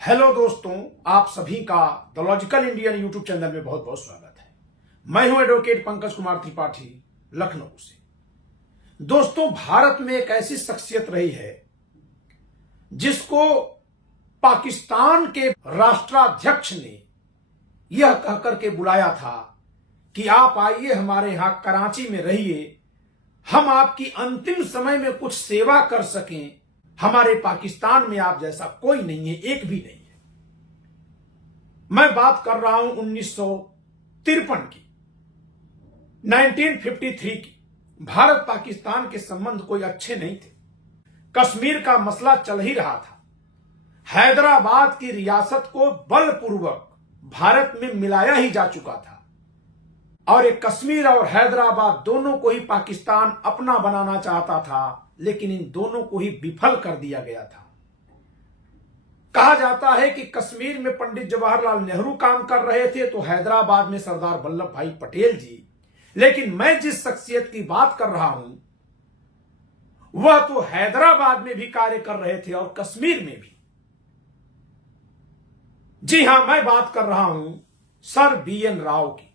Hello दोस्तों, आप सभी का the logical Indian YouTube channel में बहुत बहुत स्वागत है। मैं हूं एडवोकेट पंकज कुमार त्रिपाठी, लखनऊ से। दोस्तों, भारत में एक ऐसी शख्सियत रही है जिसको पाकिस्तान के राष्ट्राध्यक्ष ने यह कहकर के बुलाया था कि आप आइए हमारे यहां कराची में रहिए, हम आपकी अंतिम समय में कुछ सेवा कर सकें। हमारे पाकिस्तान में आप जैसा कोई नहीं है, एक भी नहीं है। मैं बात कर रहा हूं 1953 की, 1953 की। भारत पाकिस्तान के संबंध कोई अच्छे नहीं थे। कश्मीर का मसला चल ही रहा था। हैदराबाद की रियासत को बलपूर्वक भारत में मिलाया ही जा चुका था और एक कश्मीर और हैदराबाद दोनों को ही पाकिस्तान अपना बनाना चाहता था, लेकिन इन दोनों को ही विफल कर दिया गया था। कहा जाता है कि कश्मीर में पंडित जवाहरलाल नेहरू काम कर रहे थे तो हैदराबाद में सरदार वल्लभ भाई पटेल जी। लेकिन मैं जिस शख्सियत की बात कर रहा हूं वह तो हैदराबाद में भी कार्य कर रहे थे और कश्मीर में भी। जी हां, मैं बात कर रहा हूं सर BN राव की।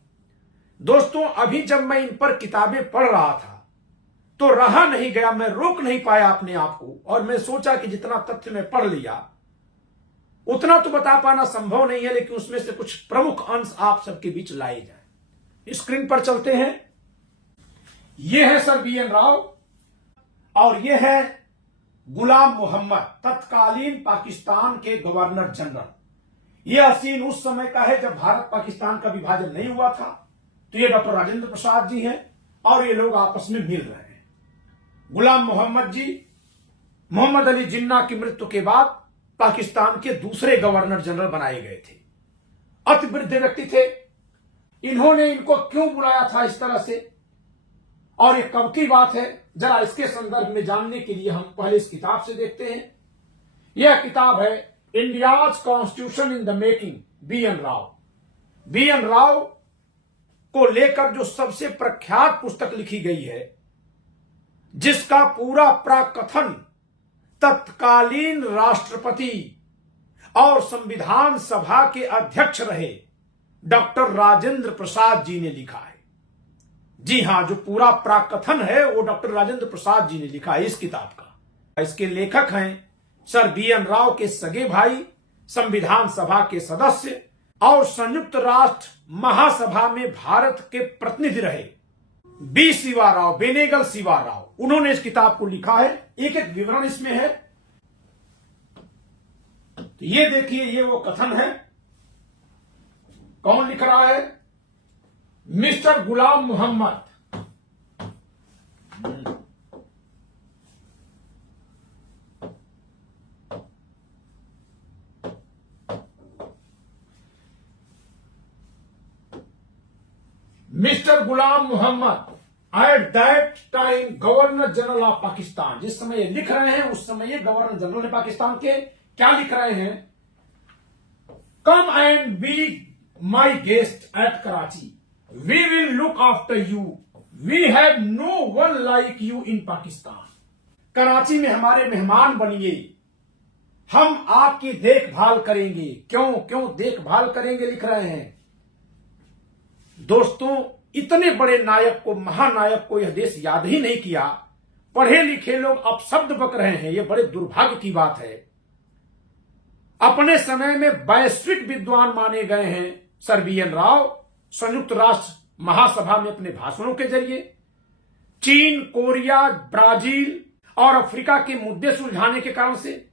दोस्तों, अभी जब मैं इन पर किताबें पढ़ रहा था तो रहा नहीं गया, मैं रोक नहीं पाया अपने आप को और मैं सोचा कि जितना तथ्य मैं पढ़ लिया उतना तो बता पाना संभव नहीं है, लेकिन उसमें से कुछ प्रमुख अंश आप सबके बीच लाए जाए। स्क्रीन पर चलते हैं। यह है सर BN राव और यह है गुलाम मोहम्मद, तत्कालीन पाकिस्तान के गवर्नर जनरल। यह सीन उस समय का है जब भारत पाकिस्तान का विभाजन नहीं हुआ था। तो ये डॉक्टर राजेंद्र प्रसाद जी हैं और ये लोग आपस में मिल रहे हैं। गुलाम मोहम्मद जी मोहम्मद अली जिन्ना की मृत्यु के बाद पाकिस्तान के दूसरे गवर्नर जनरल बनाए गए थे। अति वृद्ध व्यक्ति थे। इन्होंने इनको क्यों बुलाया था इस तरह से और ये कब की बात है, जरा इसके संदर्भ में जानने के लिए हम पहले इस किताब से देखते हैं। यह किताब है India's constitution in the making, BN Rao. BN Rao को लेकर जो सबसे प्रख्यात पुस्तक लिखी गई है, जिसका पूरा प्राकथन तत्कालीन राष्ट्रपति और संविधान सभा के अध्यक्ष रहे डॉक्टर राजेंद्र प्रसाद जी ने लिखा है। जी हां, जो पूरा प्राकथन है वो डॉक्टर राजेंद्र प्रसाद जी ने लिखा है इस किताब का। इसके लेखक हैं सर BN राव के सगे भाई, संविधान सभा के सदस्य और संयुक्त राष्ट्र महासभा में भारत के प्रतिनिधि रहे B. शिवा राव, बेनेगल शिवा राव। उन्होंने इस किताब को लिखा है। एक एक विवरण इसमें है। तो ये देखिए, ये वो कथन है। कौन लिख रहा है? Mister Ghulam Mohammad. Mister Ghulam Mohammad, at that time governor general of Pakistan. जिस समय ये लिख रहे हैं उस समय ये गवर्नर जनरल है पाकिस्तान के। क्या लिख रहे हैं? Come and be my guest at Karachi, we will look after you, we have no one like you in Pakistan. Karachi में हमारे मेहमान बनिए, हम आपकी देखभाल करेंगे। क्यों देखभाल करेंगे लिख रहे हैं। दोस्तों, इतने बड़े नायक को, महानायक को यह देश याद ही नहीं किया। पढ़े लिखे लोग अपशब्द बक रहे हैं। यह बड़े दुर्भाग्य की बात है। अपने समय में वैश्विक विद्वान माने गए हैं सर BN राव। संयुक्त राष्ट्र महासभा में अपने भाषणों के जरिए चीन, कोरिया, ब्राजील और अफ्रीका के मुद्दे सुलझाने के कारण से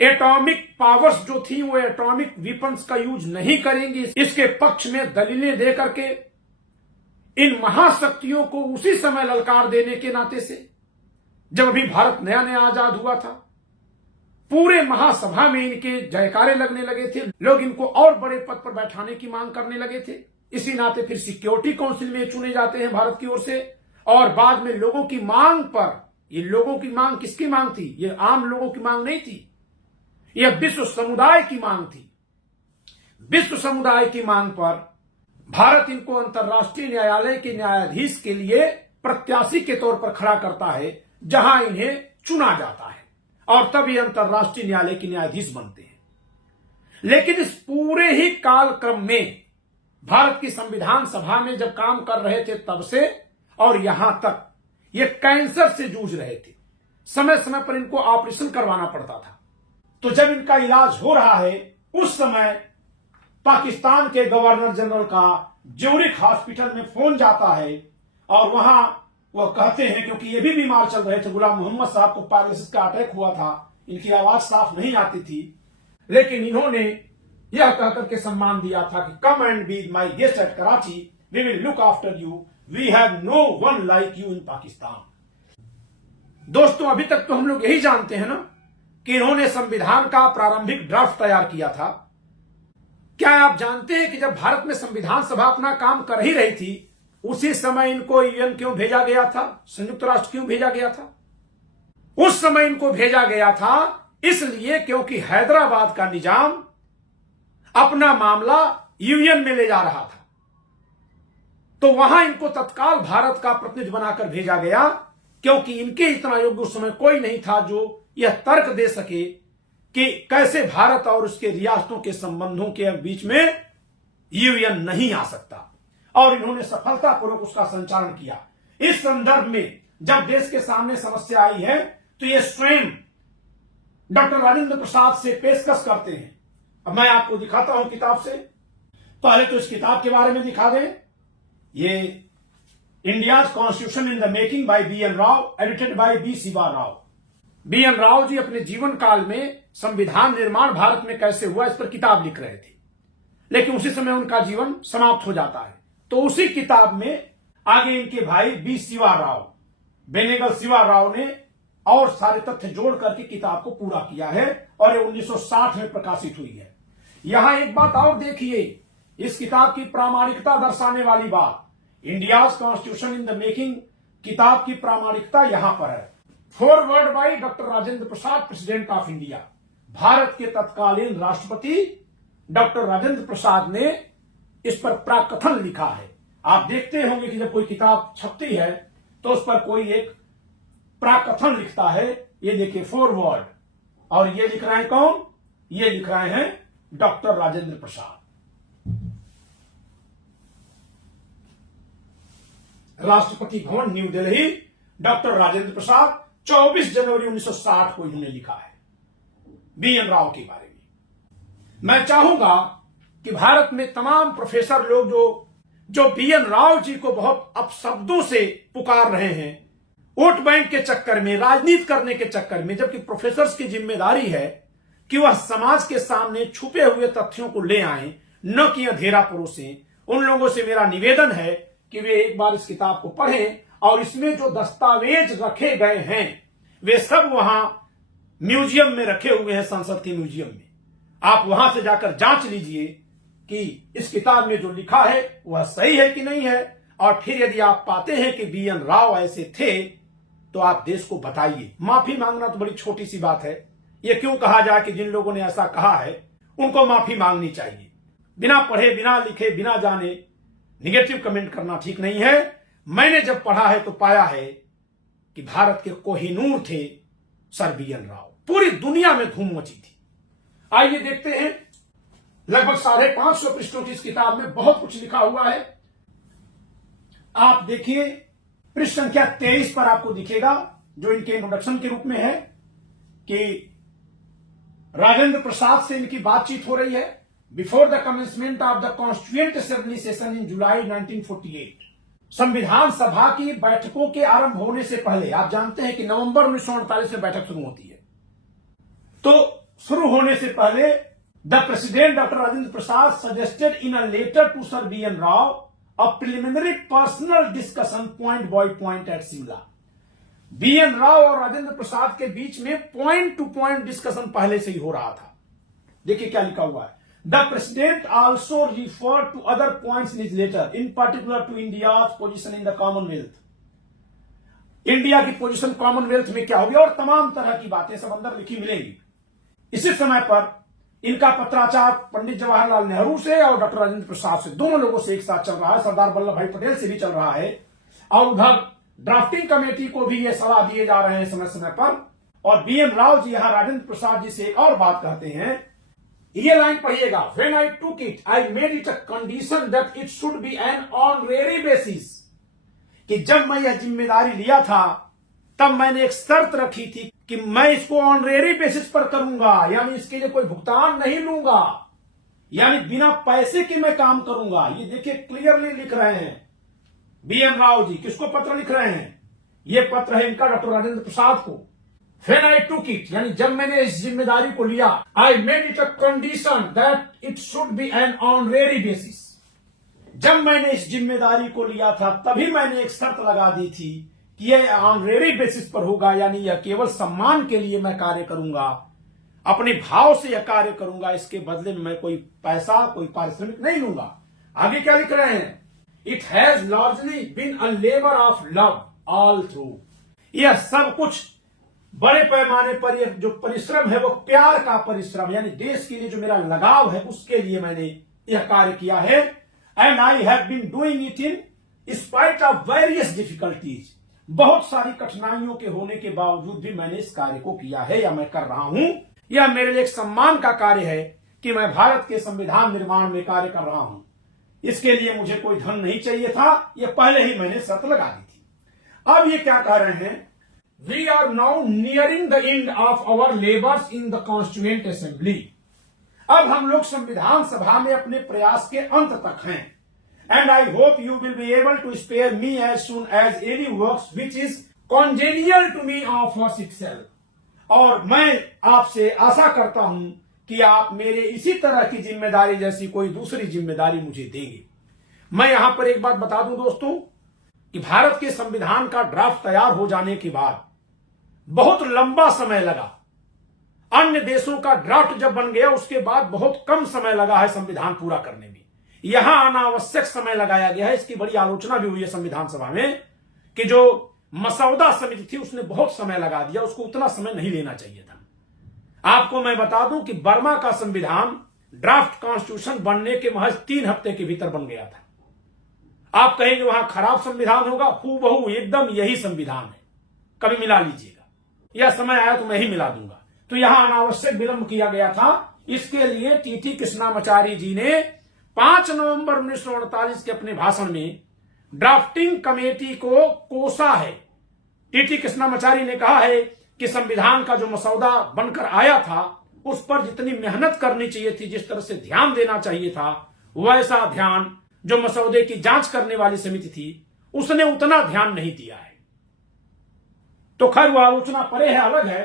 एटॉमिक पावर्स जो थी वो एटॉमिक वेपन्स का यूज नहीं करेंगी, इसके पक्ष में दलीलें दे करके इन महाशक्तियों को उसी समय ललकार देने के नाते से, जब अभी भारत नया नया आजाद हुआ था, पूरे महासभा में इनके जयकारे लगने लगे थे। लोग इनको और बड़े पद पर बैठाने की मांग करने लगे थे। इसी नाते फिर सिक्योरिटी काउंसिल में चुने जाते हैं भारत की ओर से। और बाद में लोगों की मांग पर, ये लोगों की मांग किसकी मांग थी? ये आम लोगों की मांग नहीं थी, यह विश्व समुदाय की मांग थी। विश्व समुदाय की मांग पर भारत इनको अंतर्राष्ट्रीय न्यायालय के न्यायाधीश के लिए प्रत्याशी के तौर पर खड़ा करता है, जहां इन्हें चुना जाता है और तब ये अंतर्राष्ट्रीय न्यायालय के न्यायाधीश बनते हैं। लेकिन इस पूरे ही कालक्रम में भारत की संविधान सभा में जब काम कर रहे थे तब से और यहां तक ये कैंसर से जूझ रहे थे। समय समय पर इनको ऑपरेशन करवाना पड़ता था। तो जब इनका इलाज हो रहा है उस समय पाकिस्तान के गवर्नर जनरल का ज्यूरिख हॉस्पिटल में फोन जाता है और वहां वो कहते हैं, क्योंकि ये भी बीमार चल रहे थे, गुलाम मोहम्मद साहब को पैरालिसिस का अटैक हुआ था, इनकी आवाज साफ नहीं आती थी, लेकिन इन्होंने यह कहकर के सम्मान दिया था कि come and be my guest at Karachi, we will look after you, we have no one like you in Pakistan. दोस्तों, अभी तक तो हम लोग यही जानते हैं ना कि इन्होंने संविधान का प्रारंभिक ड्राफ्ट तैयार किया था। क्या आप जानते हैं कि जब भारत में संविधान सभा अपना काम कर ही रही थी उसी समय इनको यूएन क्यों भेजा गया था, संयुक्त राष्ट्र क्यों भेजा गया था? उस समय इनको भेजा गया था इसलिए क्योंकि हैदराबाद का निजाम अपना मामला यूएन में ले जा रहा था। तो वहां इनको तत्काल भारत का प्रतिनिधि बनाकर भेजा गया, क्योंकि इनके इतना योग्य उस समय कोई नहीं था जो यह तर्क दे सके कि कैसे भारत और उसके रियासतों के संबंधों के बीच में यूएन नहीं आ सकता, और इन्होंने सफलतापूर्वक उसका संचालन किया। इस संदर्भ में जब देश के सामने समस्या आई है तो ये स्वयं डॉक्टर राजेंद्र प्रसाद से पेशकश करते हैं। अब मैं आपको दिखाता हूं किताब से। पहले तो इस किताब के बारे में दिखा दें। ये India's constitution in the making by B N Rao, edited by B Shiva Rao. B N Rao ji अपने जीवन काल में संविधान निर्माण भारत में कैसे हुआ इस पर किताब लिख रहे थे, लेकिन उसी समय उनका जीवन समाप्त हो जाता है। तो उसी किताब में आगे इनके भाई बी शिवा राव, बेनेगल शिवा राव ने और सारे तथ्य जोड़ करके किताब को पूरा किया है और ये 1960 में प्रकाशित हुई है। यहां एक बात और देखिए, इस किताब की प्रामाणिकता दर्शाने वाली बात, India's constitution in the making किताब की प्रामाणिकता यहां पर है। Forward by doctor Rajendra Prasad, president of India. Bharat के तत्कालीन राष्ट्रपति डॉक्टर राजेंद्र प्रसाद ने इस पर प्राकथन लिखा है। आप देखते होंगे कि जब कोई किताब छपती है तो उस पर कोई एक प्राकथन लिखता है। ये देखिए फॉरवर्ड, और ये लिख रहे हैं कौन? ये लिख रहे हैं डॉक्टर राजेंद्र प्रसाद। राष्ट्रपति भवन, न्यू दिल्ली, डॉक्टर राजेंद्र प्रसाद, 24 जनवरी 1960 को इन्होंने लिखा है बी एन राव के बारे में। मैं चाहूंगा कि भारत में तमाम प्रोफेसर लोग जो बी एन राव जी को बहुत अपशब्दों से पुकार रहे हैं, वोट बैंक के चक्कर में, राजनीति करने के चक्कर में, जबकि प्रोफेसर्स की जिम्मेदारी है कि वह समाज के सामने छुपे हुए तथ्यों को ले आए, न कि अंधेरा परोसें। उन लोगों से मेरा निवेदन है कि वे एक बार इस किताब को पढ़ें और इसमें जो दस्तावेज रखे गए हैं वे सब वहां म्यूजियम में रखे हुए हैं, संसद के म्यूजियम में। आप वहां से जाकर जांच लीजिए कि इस किताब में जो लिखा है वह सही है कि नहीं है, और फिर यदि आप पाते हैं कि बी एन राव ऐसे थे तो आप देश को बताइए। माफी मांगना तो बड़ी छोटी सी बात है। ये क्यों कहा जाए कि जिन लोगों ने ऐसा कहा है उनको माफी मांगनी चाहिए। बिना पढ़े, बिना लिखे, बिना जाने निगेटिव कमेंट करना ठीक नहीं है। मैंने जब पढ़ा है तो पाया है कि भारत के कोहिनूर थे सर बी एन राव। पूरी दुनिया में धूम मची थी। आइए देखते हैं। लगभग 550 पृष्ठों की इस किताब में बहुत कुछ लिखा हुआ है। आप देखिए, पृष्ठ संख्या 23 पर आपको दिखेगा, जो इनके इंट्रोडक्शन के रूप में है, कि राजेंद्र प्रसाद से इनकी बातचीत हो रही है। Before the commencement of the constituent assembly session in July 1948, संविधान सभा की बैठकों के आरंभ होने से पहले, आप जानते हैं कि नवंबर 1948 में बैठक शुरू होती है, तो शुरू होने से पहले the president doctor Rajendra Prasad suggested in a letter to sir B N Rau a preliminary personal discussion point by point at Shimla. B N Rau और राजेंद्र प्रसाद के बीच में पॉइंट टू पॉइंट डिस्कशन पहले से ही हो रहा था। देखिए क्या लिखा हुआ है। The President also referred to other points in his letter, in particular to India's position in the Commonwealth. India की पोजीशन कॉमनवेल्थ में क्या होगी और तमाम तरह की बातें सब अंदर लिखी मिलेंगी। इसी समय पर इनका पत्राचार पंडित जवाहरलाल नेहरू से और डॉक्टर राजेंद्र प्रसाद से, दोनों लोगों से एक साथ चल रहा है। सरदार वल्लभ भाई पटेल से भी चल रहा है, और उधर ड्राफ्टिंग कमेटी को भी ये सलाह दिए जा रहे हैं समय समय पर। और बी एन राव जी यहां राजेंद्र प्रसाद जी से एक और बात कहते हैं। ये लाइन पढ़िएगा, when I took it I made it a condition that it should be an honorary basis, कि जब मैं यह जिम्मेदारी लिया था तब मैंने एक शर्त रखी थी कि मैं इसको ऑनरेरी बेसिस पर करूंगा, यानी इसके लिए कोई भुगतान नहीं लूंगा, यानी बिना पैसे के मैं काम करूंगा। ये देखिए क्लियरली लिख रहे हैं बीएन राव जी। किसको पत्र लिख रहे हैं? ये पत्र है इनका डॉक्टर राजेंद्र प्रसाद को। When I took it, यानी जब मैंने इस जिम्मेदारी को लिया, I made it a condition that it should be an honorary basis. जब मैंने इस जिम्मेदारी को लिया था तभी मैंने एक शर्त लगा दी थी कि यह ऑनरेरी बेसिस पर होगा, यानी यह केवल सम्मान के लिए मैं कार्य करूंगा, अपने भाव से यह कार्य करूंगा, इसके बदले में मैं कोई पैसा, कोई पारिश्रमिक नहीं लूंगा। आगे क्या लिख रहे हैं? It has largely been a labour of love all through. यह सब कुछ बड़े पैमाने पर यह जो परिश्रम है वो प्यार का परिश्रम, यानी देश के लिए जो मेरा लगाव है उसके लिए मैंने यह कार्य किया है। And I have been doing it in spite of various difficulties. बहुत सारी कठिनाइयों के होने के बावजूद भी मैंने इस कार्य को किया है या मैं कर रहा हूं। यह मेरे लिए एक सम्मान का कार्य है कि मैं भारत के संविधान निर्माण में कार्य कर रहा हूं। इसके लिए मुझे कोई धन नहीं चाहिए था, यह पहले ही मैंने शर्त लगा दी थी। अब ये क्या कह रहे हैं? We are now nearing the end of our labors in the Constituent Assembly. अब हम लोग संविधान सभा में अपने प्रयास के अंत तक हैं। And I hope you will be able to spare me as soon as any works which is congenial to me offers itself. और मैं आपसे आशा करता हूं कि आप मेरे इसी तरह की जिम्मेदारी जैसी कोई दूसरी जिम्मेदारी मुझे देंगे। मैं यहां पर एक बात बता दूं दोस्तों कि भारत के संविधान का ड्राफ्ट तैयार हो जाने के बाद बहुत लंबा समय लगा। अन्य देशों का ड्राफ्ट जब बन गया उसके बाद बहुत कम समय लगा है संविधान पूरा करने में। यहां अनावश्यक समय लगाया गया है। इसकी बड़ी आलोचना भी हुई है संविधान सभा में कि जो मसौदा समिति थी उसने बहुत समय लगा दिया, उसको उतना समय नहीं लेना चाहिए था। आपको मैं बता दूं कि बर्मा का संविधान ड्राफ्ट कॉन्स्टिट्यूशन बनने के महज 3 हफ्ते के भीतर बन गया था। आप कहेंगे वहां खराब संविधान होगा, हूबहू एकदम यही संविधान है, कभी मिला लीजिएगा, यह समय आया तो मैं ही मिला दूंगा। तो यहां अनावश्यक विलंब किया गया था। इसके लिए टीटी कृष्णामाचारी जी ने 5 नवंबर 1948 के अपने भाषण में ड्राफ्टिंग कमेटी को कोसा है। टीटी कृष्णामाचारी ने कहा है कि संविधान का जो मसौदा बनकर आया था उस पर जितनी मेहनत करनी चाहिए थी, जिस तरह से ध्यान देना चाहिए था, वैसा ध्यान जो मसौदे की जांच करने वाली समिति थी उसने उतना ध्यान नहीं दिया है। तो खैर वो आलोचना परे है, अलग है।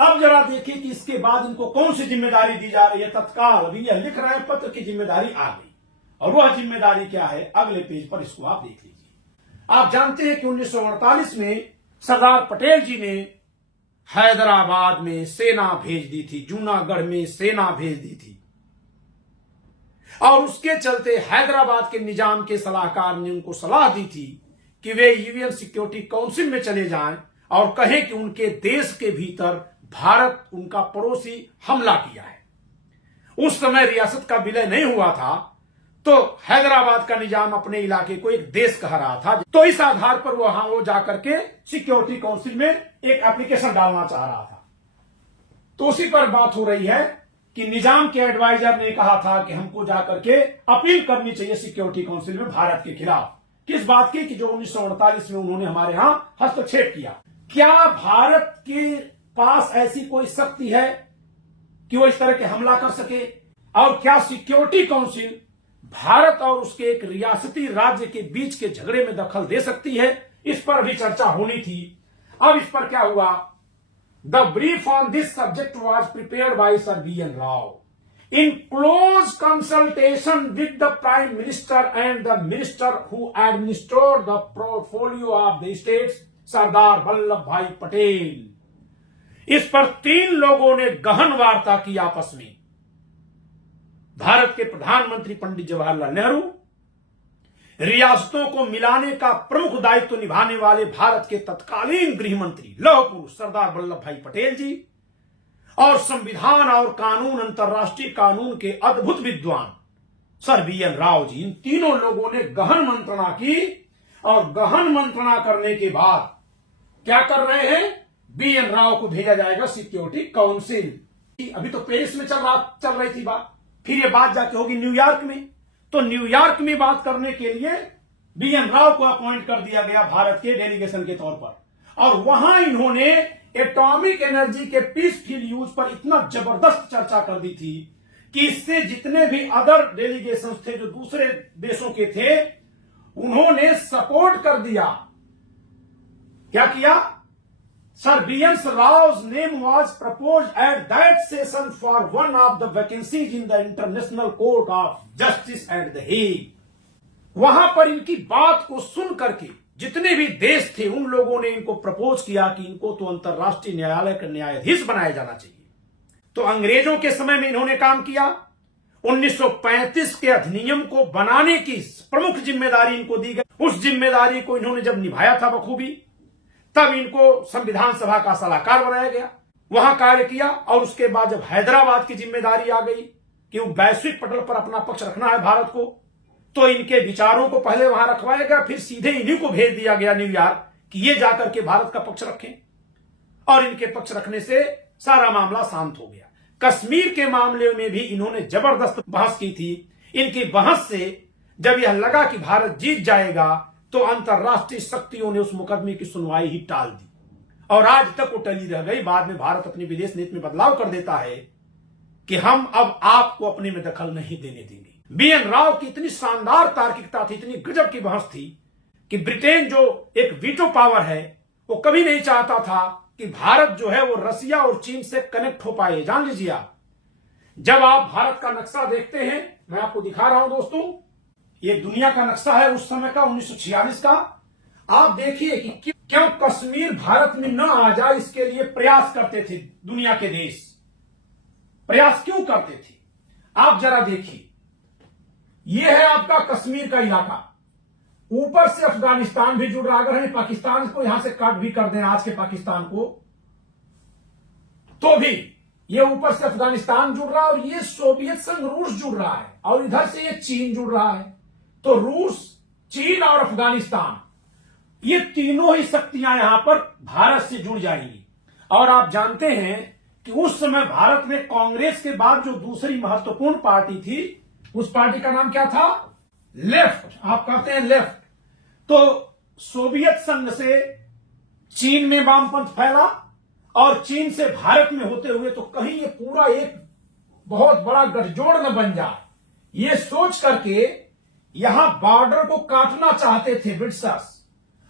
अब जरा देखिए कि इसके बाद इनको कौन सी जिम्मेदारी दी जा रही है तत्काल। अभी यह लिख रहे हैं पत्र की जिम्मेदारी आ गई, और वह जिम्मेदारी क्या है अगले पेज पर, इसको आप देख लीजिए। आप जानते हैं कि 1948 में सरदार पटेल जी ने हैदराबाद में सेना भेज दी थी, जूनागढ़ में सेना भेज दी थी, और उसके चलते हैदराबाद के निजाम के सलाहकार ने उनको सलाह दी थी कि वे यूएन सिक्योरिटी काउंसिल में चले जाएं और कहें कि उनके देश के भीतर भारत उनका पड़ोसी हमला किया है। उस समय रियासत का विलय नहीं हुआ था, तो हैदराबाद का निजाम अपने इलाके को एक देश कह रहा था। तो इस आधार पर वो जाकर के सिक्योरिटी काउंसिल में एक एप्लीकेशन डालना चाह रहा था। तो उसी पर बात हो रही है कि निजाम के एडवाइजर ने कहा था कि हमको जाकर के अपील करनी चाहिए सिक्योरिटी काउंसिल में भारत के खिलाफ। किस बात की? कि जो 1948 में उन्होंने हमारे यहां हस्तक्षेप किया। क्या भारत के पास ऐसी कोई शक्ति है कि वो इस तरह के हमला कर सके? और क्या सिक्योरिटी काउंसिल भारत और उसके एक रियासती राज्य के बीच के झगड़े में दखल दे सकती है? इस पर भी चर्चा होनी थी। अब इस पर क्या हुआ? The brief on this subject was prepared by sir BN Rau in close consultation with the Prime Minister and the Minister who administered the portfolio of the states, Sardar Vallabh भाई पटेल। इस पर 3 लोगों ने गहन वार्ता की आपस में। भारत के प्रधानमंत्री पंडित जवाहरलाल नेहरू, रियासतों को मिलाने का प्रमुख दायित्व निभाने वाले भारत के तत्कालीन गृह मंत्री लौह पुरुष सरदार वल्लभ भाई पटेल जी, और संविधान और कानून, अंतर्राष्ट्रीय कानून के अद्भुत विद्वान सर बीएन राव जी। इन तीनों लोगों ने गहन मंत्रणा की, और गहन मंत्रणा करने के बाद क्या कर रहे हैं? बीएन राव को भेजा जाएगा सिक्योरिटी काउंसिल। अभी तो पेरिस में चल रही थी बात, फिर ये बात जाके होगी न्यूयॉर्क में। तो न्यूयॉर्क में बात करने के लिए बीएन राव को अपॉइंट कर दिया गया भारत के डेलीगेशन के तौर पर, और वहां इन्होंने एटॉमिक एनर्जी के पीसफुल यूज पर इतना जबरदस्त चर्चा कर दी थी कि इससे जितने भी अदर डेलीगेशन थे जो दूसरे देशों के थे, उन्होंने सपोर्ट कर दिया। क्या किया? Sir B.N. Rao's name was proposed at that session for one of the vacancies in the International Court of Justice at The Hague. वहां पर इनकी बात को सुन करके जितने भी देश थे उन लोगों ने इनको प्रपोज किया कि इनको तो अंतर्राष्ट्रीय न्यायालय का न्यायाधीश बनाया जाना चाहिए। तो अंग्रेजों के समय में इन्होंने काम किया। 1935 के अधिनियम को बनाने की प्रमुख जिम्मेदारी इनको दी गई। उस जिम्मेदारी को इन्होंने जब निभाया था बखूबी, तब इनको संविधान सभा का सलाहकार बनाया गया, वहां कार्य किया। और उसके बाद जब हैदराबाद की जिम्मेदारी आ गई कि वो वैश्विक पटल पर अपना पक्ष रखना है भारत को, तो इनके विचारों को पहले वहां रखवाया गया, फिर सीधे इन्हीं को भेज दिया गया न्यूयॉर्क कि ये जाकर के भारत का पक्ष रखें। और इनके पक्ष रखने से सारा मामला शांत हो गया। कश्मीर के मामले में भी इन्होंने जबरदस्त बहस की थी। इनकी बहस से जब यह लगा कि भारत जीत जाएगा, तो अंतर्राष्ट्रीय शक्तियों ने उस मुकदमे की सुनवाई ही टाल दी और आज तक वो टली रह गई। बाद में भारत अपनी विदेश नीति में बदलाव कर देता है कि हम अब आपको अपने में दखल नहीं देने देंगे। बीएन राव की इतनी शानदार तार्किकता थी, इतनी गजब की बहस थी कि ब्रिटेन जो एक वीटो पावर है, वो कभी नहीं चाहता था कि भारत जो है वो रसिया और चीन से कनेक्ट हो पाए। जान लीजिए आप, जब आप भारत का नक्शा देखते हैं, मैं आपको दिखा रहा हूं दोस्तों, ये दुनिया का नक्शा है उस समय का 1946 का। आप देखिए कि क्यों कश्मीर भारत में न आ जाए, इसके लिए प्रयास करते थे दुनिया के देश। प्रयास क्यों करते थे आप जरा देखिए। यह है आपका कश्मीर का इलाका, ऊपर से अफगानिस्तान भी जुड़ रहा है। अगर हमें पाकिस्तान को यहां से काट भी कर दें, आज के पाकिस्तान को, तो भी ये ऊपर से अफगानिस्तान जुड़ रहा है और ये सोवियत संघ रूस जुड़ रहा है, और इधर से ये चीन जुड़ रहा है। तो रूस, चीन और अफगानिस्तान, ये तीनों ही शक्तियां यहां पर भारत से जुड़ जाएंगी। और आप जानते हैं कि उस समय भारत में कांग्रेस के बाद जो दूसरी महत्वपूर्ण पार्टी थी, उस पार्टी का नाम क्या था? लेफ्ट। आप कहते हैं लेफ्ट। तो सोवियत संघ से चीन में वामपंथ फैला और चीन से भारत में होते हुए तो कहीं ये पूरा एक बहुत बड़ा गठजोड़ न बन जाए, ये सोच करके यहां बॉर्डर को काटना चाहते थे ब्रिटिशर्स।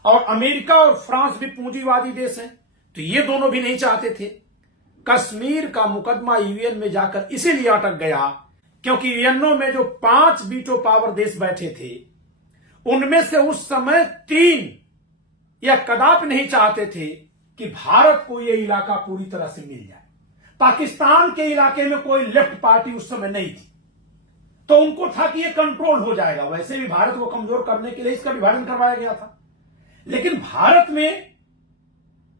और अमेरिका और फ्रांस भी पूंजीवादी देश हैं, तो ये दोनों भी नहीं चाहते थे। कश्मीर का मुकदमा यूएन में जाकर इसीलिए अटक गया क्योंकि यूएनओ में जो 5 वीटो पावर देश बैठे थे, उनमें से उस समय 3 यह कदापि नहीं चाहते थे कि भारत को यह इलाका पूरी तरह से मिल जाए। पाकिस्तान के इलाके में कोई लेफ्ट पार्टी उस समय नहीं थी, तो उनको था कि यह कंट्रोल हो जाएगा। वैसे भी भारत को कमजोर करने के लिए इसका विभाजन करवाया गया था, लेकिन भारत में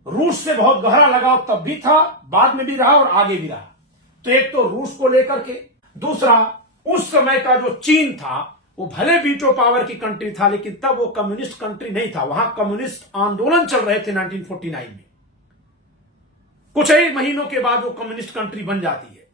रूस से बहुत गहरा लगाव तब भी था, बाद में भी रहा और आगे भी रहा। तो एक तो रूस को लेकर के, दूसरा उस समय का जो चीन था, वो भले वीटो पावर की कंट्री था, लेकिन तब वो कम्युनिस्ट कंट्री नहीं था। वहां कम्युनिस्ट आंदोलन चल रहे थे 1949 में। कुछ ही महीनों के बाद वो कम्युनिस्ट कंट्री बन जाती है।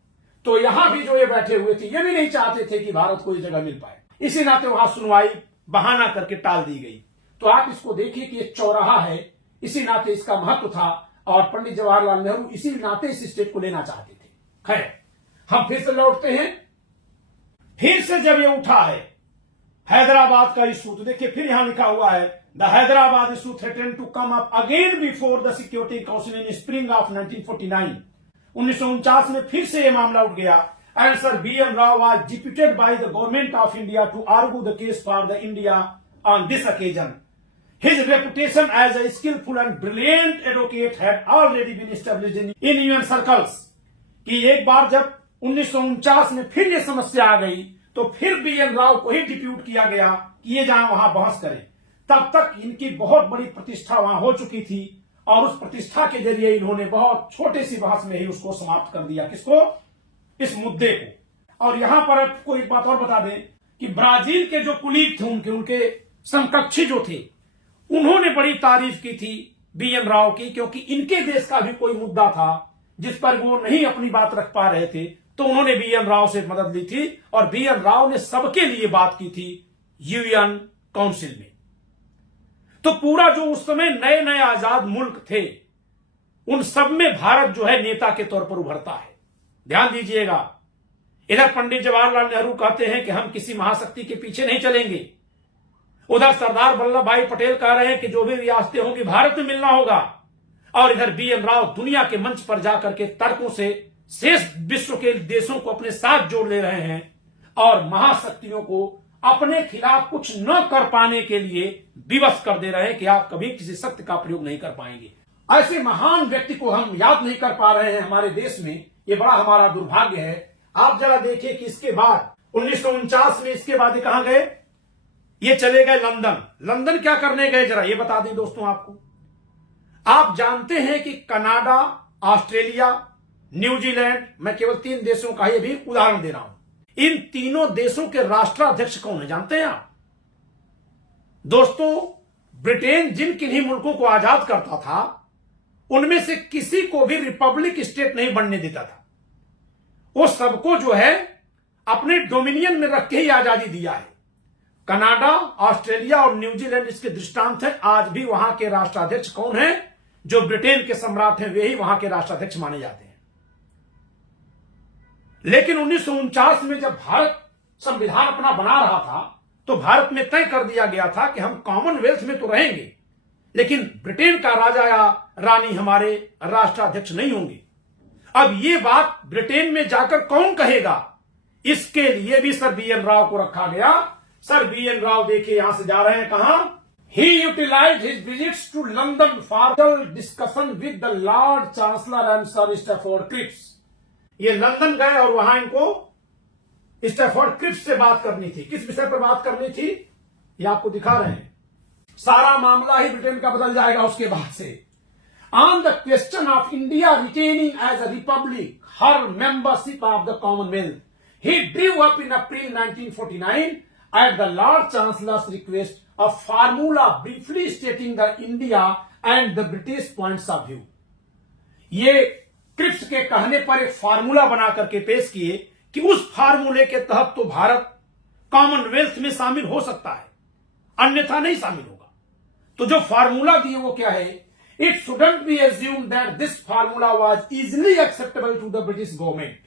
तो यहां भी जो ये बैठे हुए थे, ये भी नहीं चाहते थे कि भारत को ये जगह मिल पाए। इसी नाते वहां सुनवाई बहाना करके टाल दी गई। तो आप इसको देखिए कि ये चौराहा है, इसी नाते इसका महत्व था और पंडित जवाहरलाल नेहरू इसी नाते इस स्टेट को लेना चाहते थे। खैर, हम फिर से लौटते हैं। फिर से जब ये उठा है हैदराबाद का इशू, तो देखिए फिर यहां लिखा हुआ है, the Hyderabad issue threaten to come up again before the security council in spring of 1949। 1949 में फिर से यह मामला उठ गया। And sir BN Rau was deputed by the government of India to argue the case for the India on this occasion. His reputation as a skillful and brilliant advocate had already been established in UN circles। कि एक बार जब 1949 में फिर ये समस्या आ गई, तो फिर बीएन राव को ही डिप्यूट किया गया कि ये जहां वहां बहस करें। तब तक इनकी बहुत बड़ी प्रतिष्ठा वहां हो चुकी थी और उस प्रतिष्ठा के जरिए इन्होंने बहुत छोटे सी बहस में ही उसको समाप्त कर दिया। किसको? इस मुद्दे को। और यहां पर आपको एक बात और बता दें कि ब्राजील के जो कुलीग थे, उनके समकक्षी जो थे, उन्होंने बड़ी तारीफ की थी बीएन राव की, क्योंकि इनके देश का भी कोई मुद्दा था जिस पर वो नहीं अपनी बात रख पा रहे थे, तो उन्होंने बीएन राव से मदद ली थी और बीएन राव ने सबके लिए बात की थी यूएन काउंसिल में। तो पूरा जो उस समय नए नए आजाद मुल्क थे, उन सब में भारत जो है नेता के तौर पर उभरता है। ध्यान दीजिएगा, इधर पंडित जवाहरलाल नेहरू कहते हैं कि हम किसी महाशक्ति के पीछे नहीं चलेंगे, उधर सरदार वल्लभ भाई पटेल कह रहे हैं कि जो भी रियासतें होंगी भारत में मिलना होगा, और इधर बीएन राव दुनिया के मंच पर जाकर के तर्कों से शेष विश्व के देशों को अपने साथ जोड़ ले रहे हैं और महाशक्तियों को अपने खिलाफ कुछ न कर पाने के लिए विवश कर दे रहे हैं कि आप कभी किसी शक्ति का प्रयोग नहीं कर पाएंगे। ऐसे महान व्यक्ति को हम याद नहीं कर पा रहे हैं हमारे देश में, ये बड़ा हमारा दुर्भाग्य है। आप जरा देखिए कि इसके बाद 1949 में इसके बाद कहां गए, ये चले गए लंदन। लंदन क्या करने गए जरा ये बता दें दोस्तों आपको। आप जानते हैं कि कनाडा, ऑस्ट्रेलिया, न्यूजीलैंड, मैं केवल 3 देशों का ये भी उदाहरण दे रहा हूं, इन तीनों देशों के राष्ट्राध्यक्ष कौन है जानते हैं आप दोस्तों? ब्रिटेन जिन किन्हीं मुल्कों को आजाद करता था, उनमें से किसी को भी रिपब्लिक स्टेट नहीं बनने देता था। वो सबको जो है अपने डोमिनियन में रख के ही आजादी दिया है। कनाडा, ऑस्ट्रेलिया और न्यूजीलैंड इसके दृष्टांत है। आज भी वहां के राष्ट्राध्यक्ष कौन है? जो ब्रिटेन के सम्राट हैं वे ही वहां के राष्ट्राध्यक्ष माने जाते हैं। लेकिन 1949 में जब भारत संविधान अपना बना रहा था, तो भारत में तय कर दिया गया था कि हम कॉमनवेल्थ में तो रहेंगे, लेकिन ब्रिटेन का राजा या रानी हमारे राष्ट्राध्यक्ष नहीं होंगे। अब ये बात ब्रिटेन में जाकर कौन कहेगा? इसके लिए भी सर बीएन राव को रखा गया। सर बीएन राव देखिए यहां से जा रहे हैं कहां? He utilized his visits to London for discussion with the Lord Chancellor and Sir Stafford Cripps। ये लंदन गए और वहां इनको स्टैफोर्ड क्रिप्स से बात करनी थी। किस विषय पर बात करनी थी ये आपको दिखा रहे हैं। सारा मामला ही ब्रिटेन का बदल जाएगा उसके बाद से। On the question of India retaining as a republic her membership of the Commonwealth, he drew up in April 1949 at the Lord Chancellor's request a formula briefly stating the India and the British points of view। ये Cripps के कहने पर एक formula बना करके पेश किए कि उस फार्मूले के तहत तो भारत कॉमनवेल्थ में शामिल हो सकता है, अन्यथा नहीं शामिल होगा। तो जो फार्मूला दिए वो क्या है? It shouldn't be assumed that this formula was easily acceptable to the British government.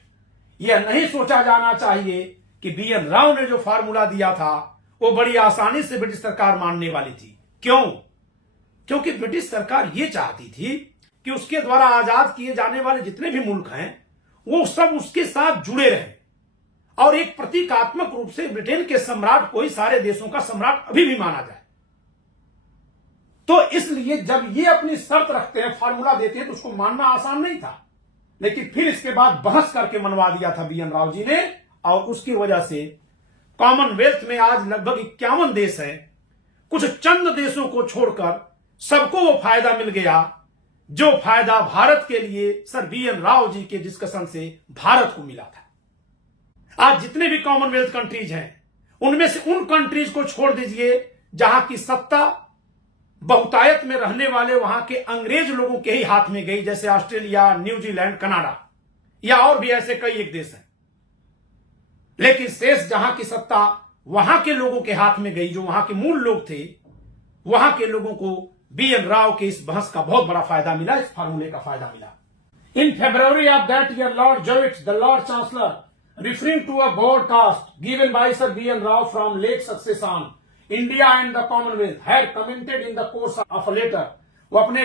यह नहीं सोचा जाना चाहिए कि बीएन राव ने जो फार्मूला दिया था वो बड़ी आसानी से ब्रिटिश सरकार मानने वाली थी। क्यों? क्योंकि ब्रिटिश सरकार ये चाहती थी कि उसके द्वारा आजाद किए जाने वाले जितने भी मुल्क हैं वो सब उसके साथ जुड़े रहे और एक प्रतीकात्मक रूप से ब्रिटेन के सम्राट को ही सारे देशों का सम्राट अभी भी माना जाए। तो इसलिए जब ये अपनी शर्त रखते हैं, फार्मूला देते हैं, तो उसको मानना आसान नहीं था। लेकिन फिर इसके बाद बहस करके मनवा दिया था बीएन राव जी ने, और उसकी वजह से कॉमनवेल्थ में आज लगभग 51 देश हैं। कुछ चंद देशों को छोड़कर सबको वो फायदा मिल गया जो फायदा भारत के लिए सर बीएन राव जी के डिस्कशन से भारत को मिला था। आज जितने भी कॉमनवेल्थ कंट्रीज हैं उनमें से उन कंट्रीज को छोड़ दीजिए जहां की सत्ता बहुतायत में रहने वाले वहां के अंग्रेज लोगों के ही हाथ में गई, जैसे ऑस्ट्रेलिया, न्यूजीलैंड, कनाडा या और भी ऐसे कई एक देश हैं। लेकिन शेष जहां की सत्ता वहां के लोगों के हाथ में गई, जो वहां के मूल लोग थे, वहां के लोगों को बीएन राव के इस बहस का बहुत बड़ा फायदा मिला, इस फार्मूले का फायदा मिला। इन February of that year, Lord Jowett, the Lord Chancellor, referring to a broadcast given by Sir B.N. Rao from late succession, India and the Commonwealth, had commented in the course of a letter। वो अपने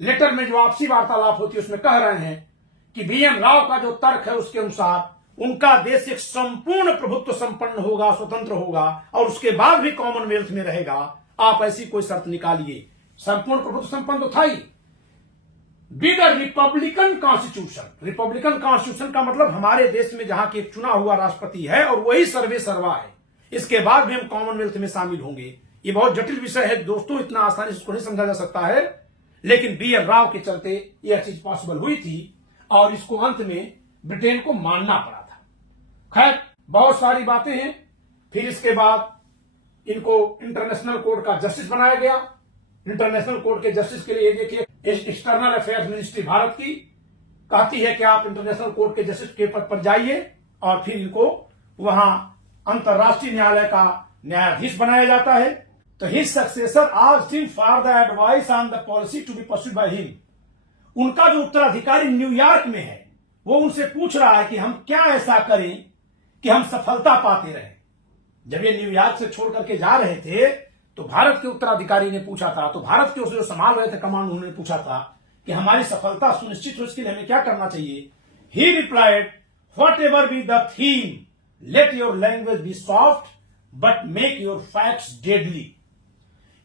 letter में जो आपसी वार्तालाप होती है उसमें कह रहे हैं कि बीएन राव का जो तर्क है उसके अनुसार उनका देश एक संपूर्ण प्रभुत्व संपन्न होगा, स्वतंत्र होगा और उसके बाद भी कॉमनवेल्थ में रहेगा। आप ऐसी कोई शर्त निकालिए। संपूर्ण प्रभुत्व संपन्न तो था ही। With a republican constitution. Republican constitution का मतलब हमारे देश में जहां की एक चुना हुआ राष्ट्रपति है और वही सर्वे सर्वा है, इसके बाद भी हम कॉमनवेल्थ में शामिल होंगे। ये बहुत जटिल विषय है दोस्तों, इतना आसानी से इसको नहीं समझा जा सकता है, लेकिन बीएन राव के चलते यह चीज पॉसिबल हुई थी और इसको अंत में ब्रिटेन को मानना पड़ा था। खैर बहुत सारी बातें हैं। फिर इसके बाद इनको इंटरनेशनल कोर्ट का जस्टिस बनाया गया। इंटरनेशनल कोर्ट के जस्टिस के लिए देखिए एक्सटर्नल अफेयर्स मिनिस्ट्री भारत की कहती है कि आप इंटरनेशनल कोर्ट के जस्टिस के पद पर जाइए और फिर इनको वहां अंतरराष्ट्रीय न्यायालय का न्यायाधीश बनाया जाता है। तो his successor asked him for the advice on the policy to be pursued by him. उनका जो उत्तराधिकारी न्यूयॉर्क में है वो उनसे पूछ रहा है कि हम क्या ऐसा करें कि हम सफलता पाते रहें। जब ये न्यूयॉर्क से छोड़ करके जा रहे थे तो भारत के उत्तराधिकारी ने पूछा था, तो भारत के उसे जो संभाल रहे थे कमान, उन्होंने पूछा था कि हमारी सफलता सुनिश्चित हो इसके लिए हमें क्या करना चाहिए। He replied, whatever be the theme, let your language be soft but make your facts deadly.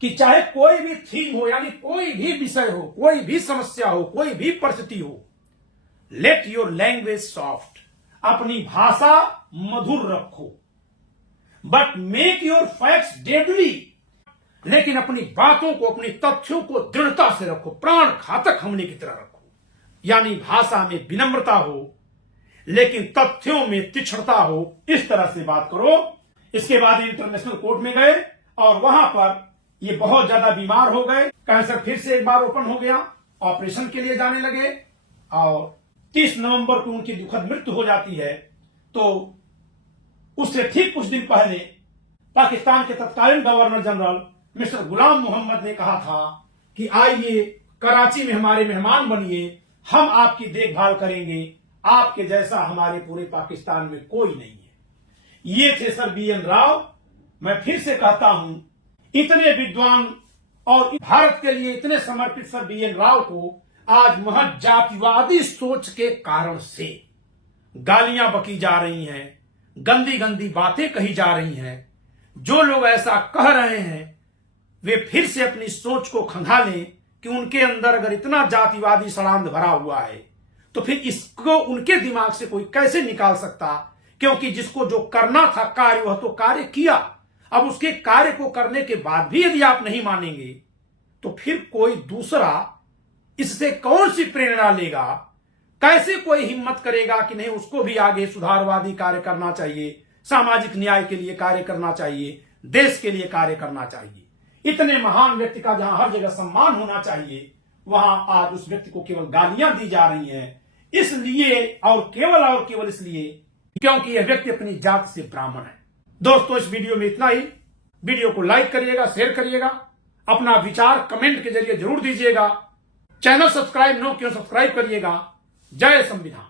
कि चाहे कोई भी थीम हो, यानी कोई भी विषय हो, कोई भी समस्या हो, कोई भी परिस्थिति हो, लेट योर लैंग्वेज सॉफ्ट, अपनी भाषा मधुर रखो, but make your facts deadly, लेकिन अपनी बातों को, अपनी तथ्यों को दृढ़ता से रखो, प्राण घातक हमले की तरह रखो। यानी भाषा में विनम्रता हो लेकिन तथ्यों में तीक्ष्णता हो, इस तरह से बात करो। इसके बाद इंटरनेशनल कोर्ट में गए और वहां पर ये बहुत ज्यादा बीमार हो गए, कैंसर फिर से एक बार ओपन हो गया, ऑपरेशन के लिए जाने लगे और 30 नवंबर को उनकी दुखद मृत्यु हो जाती है। तो उससे ठीक कुछ दिन पहले पाकिस्तान के तत्कालीन governor general mister Ghulam Mohammad ने कहा था कि आइए कराची में हमारे मेहमान बनिए, हम आपकी देखभाल करेंगे, आपके जैसा हमारे पूरे पाकिस्तान में कोई नहीं है। ये थे सर BN राव। मैं फिर से कहता हूं, इतने विद्वान और भारत के लिए इतने समर्पित सर BN राव को आज महज जातिवादी सोच के कारण से गालियां बकी जा रही हैं, गंदी गंदी बातें कही जा रही हैं। जो लोग ऐसा कह रहे हैं वे फिर से अपनी सोच को खंगालें कि उनके अंदर अगर इतना जातिवादी सड़ांध भरा हुआ है तो फिर इसको उनके दिमाग से कोई कैसे निकाल सकता। क्योंकि जिसको जो करना था कार्य, वह तो कार्य किया। अब उसके कार्य को करने के बाद भी यदि आप नहीं मानेंगे तो फिर कोई दूसरा इससे कौन सी प्रेरणा लेगा, कैसे कोई हिम्मत करेगा कि नहीं उसको भी आगे सुधारवादी कार्य करना चाहिए, सामाजिक न्याय के लिए कार्य करना चाहिए, देश के लिए कार्य करना चाहिए। इतने महान व्यक्ति का जहां हर जगह सम्मान होना चाहिए, वहां आज उस व्यक्ति को केवल गालियां दी जा रही हैं, इसलिए और केवल इसलिए क्योंकि यह व्यक्ति अपनी जात से ब्राह्मण है। दोस्तों, इस वीडियो में इतना ही। वीडियो को लाइक करिएगा, शेयर करिएगा, अपना विचार कमेंट के जरिए जरूर दीजिएगा। चैनल सब्सक्राइब न क्यों, सब्सक्राइब करिएगा। जय संविधान।